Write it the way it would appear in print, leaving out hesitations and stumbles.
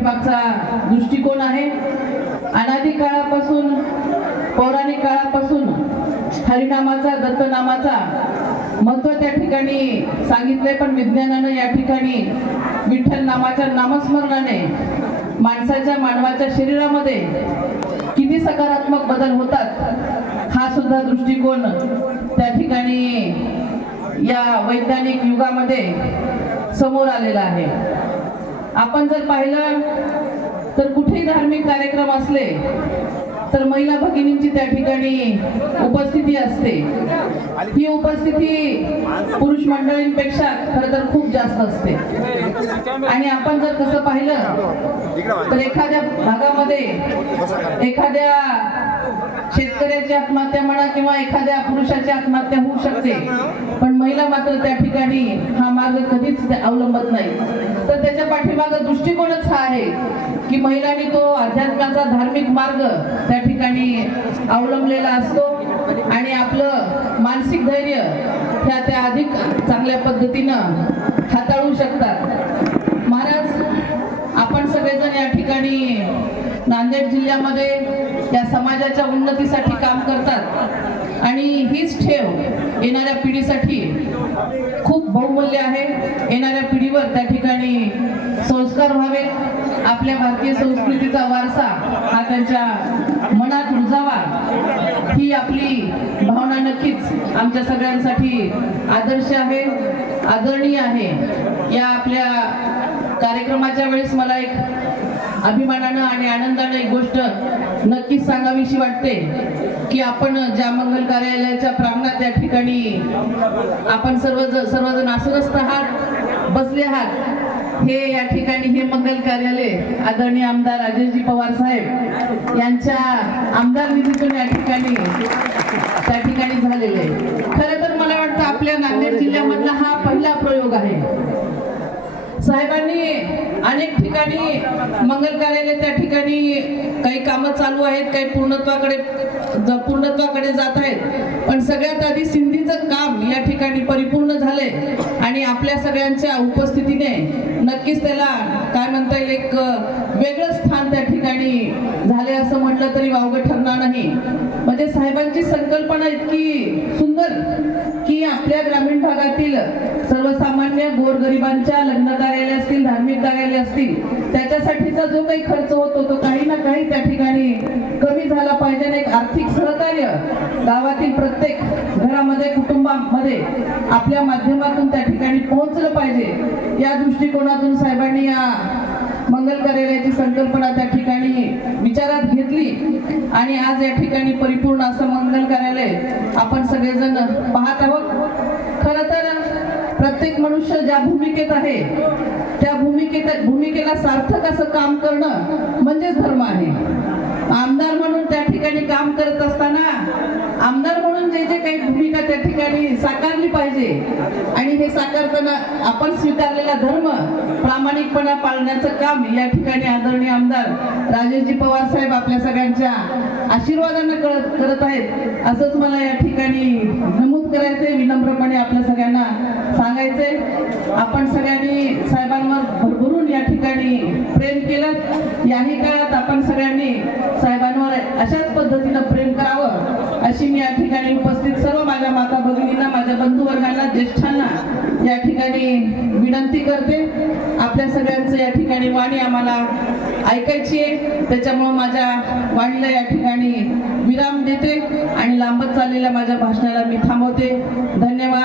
पाठीमागचा दृष्टिकोन आहे। अनादी काळापासून, पौराणिक काळापासून हरिनामाचा, दत्तनामाचा महत्त्व त्या ठिकाणी सांगितले, पण विज्ञानानं या ठिकाणी विठ्ठल नामाच्या नामस्मरणाने मानवाच्या शरीरामध्ये किती सकारात्मक बदल होतात हा सुद्धा दृष्टिकोन त्या ठिकाणी या वैज्ञानिक युगामध्ये समोर आलेला आहे। आपण जर पाहिलं तर कुठेही धार्मिक कार्यक्रम असले तर महिला भगिनींची त्या ठिकाणी उपस्थिती असते। ही उपस्थिती पुरुष मंडळींपेक्षा खरं तर खूप जास्त असते। आणि आपण जर कसं पाहिलं तर एखाद्या भागामध्ये एखाद्या शेतकऱ्याची आत्महत्या म्हणा किंवा एखाद्या पुरुषाची आत्महत्या होऊ शकते, पण महिला मात्र त्या ठिकाणी हा मार्ग कधीच अवलंबत नाही। तर त्याच्या पाठीमागे दृष्टिकोनच हा आहे की महिलांनी तो अध्यात्माचा धार्मिक मार्ग त्या ठिकाणी अवलंबलेला असतो आणि आपलं मानसिक धैर्य त्या अधिक चांगल्या पद्धतीनं हाताळू शकतात। महाराज, आपण सगळेजण या ठिकाणी नांदेड जिल्ह्यामध्ये या समाजाच्या उन्नतीसाठी काम करतात आणि हीच ठेव येणाऱ्या पिढीसाठी खूप बहुमूल्य आहे। येणाऱ्या पिढीवर त्या ठिकाणी संस्कार व्हावे, आपल्या भारतीय संस्कृतीचा वारसा हा त्यांच्या मनात रुजावा, ही आपली भावना नक्कीच आमच्या सगळ्यांसाठी आदर्श आहे, आदरणीय आहे। या आपल्या कार्यक्रमाच्या वेळेस मला एक अभिमानानं आणि आनंदानं एक गोष्ट नक्कीच सांगावीशी वाटते की आपण ज्या मंगल कार्यालयाच्या प्रांगणात या ठिकाणी आपण सर्वजण आसनस्थ आहात, बसले आहात, हे या ठिकाणी हे मंगल कार्यालय आदरणीय आमदार राजेशजी पवार साहेब यांच्या आमदार निधीतून या ठिकाणी त्या ठिकाणी झालेले आहे। खरं तर मला वाटतं आपल्या नांदेड जिल्ह्यामधला हा पहिला प्रयोग आहे। साहेबांनी अनेक ठिकाणी मंगल कार्यालय त्या ठिकाणी काही कामं चालू आहेत, काही पूर्णत्वाकडे जात आहेत, पण सगळ्यात आधी सिंधीचं काम या ठिकाणी परिपूर्ण झाले आणि आपल्या सगळ्यांच्या उपस्थितीने नक्कीच त्याला काय म्हणता येईल एक वेगळं स्थान त्या ठिकाणी झाले असं म्हटलं तरी वावगं ठरणार नाही। म्हणजे साहेबांची संकल्पना इतकी सुंदर की आपल्या ग्रामीण भागातील सर्वसामान्य गोरगरिबांच्या लग्न कार्यालय असतील, धार्मिक कार्यालय असतील, त्याच्यासाठीचा जो काही खर्च होतो तो काही ना काही त्या ठिकाणी कमी झाला पाहिजे आणि एक आर्थिक सहकार्य गावातील प्रत्येक घरामध्ये, कुटुंबामध्ये आपल्या माध्यमातून त्या ठिकाणी पोहोचलं पाहिजे। या दृष्टिकोनातून साहेबांनी या मंगल कार्यालयाची संकल्पना त्या ठिकाणी विचारात घेतली आणि आज या ठिकाणी परिपूर्ण असं मंगल कार्यालय आपण सगळेजण पाहत आहोत। खरं तर प्रत्येक मनुष्य ज्या भूमिकेत आहे त्या भूमिकेला सार्थक असं काम करणं म्हणजेच धर्म आहे। आमदार म्हणून त्या ठिकाणी काम करत असताना आमदार म्हणून जे काही भूमिका त्या ठिकाणी साकारली पाहिजे आणि हे साकारताना आपण स्वीकारलेला धर्म प्रामाणिकपणा पाळण्याचं काम या ठिकाणी आदरणीय आमदार राजेशजी पवार साहेब आपल्या सगळ्यांच्या आशीर्वादानं करत आहेत असंच मला या ठिकाणी नमूद करायचंय, विनम्रपणे आपल्या सगळ्यांना सांगायचंय। आपण सगळ्यांनी साहेबांवर भरभरून या ठिकाणी प्रेम केलं। याही काळात आपण सगळ्यांनी साहेबांवर अशाच पद्धतीनं प्रेम करावं अशी मी या ठिकाणी उपस्थित सर्व माझ्या माता भगिनींना, माझ्या बंधुवर्गांना, ज्येष्ठांना या ठिकाणी विनंती करते। आपल्या सगळ्यांचं या ठिकाणी वाणी आम्हाला ऐकायची आहे, त्याच्यामुळे माझ्या वाणीला या ठिकाणी विराम देते आणि लांबत चाललेल्या माझ्या भाषणाला मी थांबवते। धन्यवाद।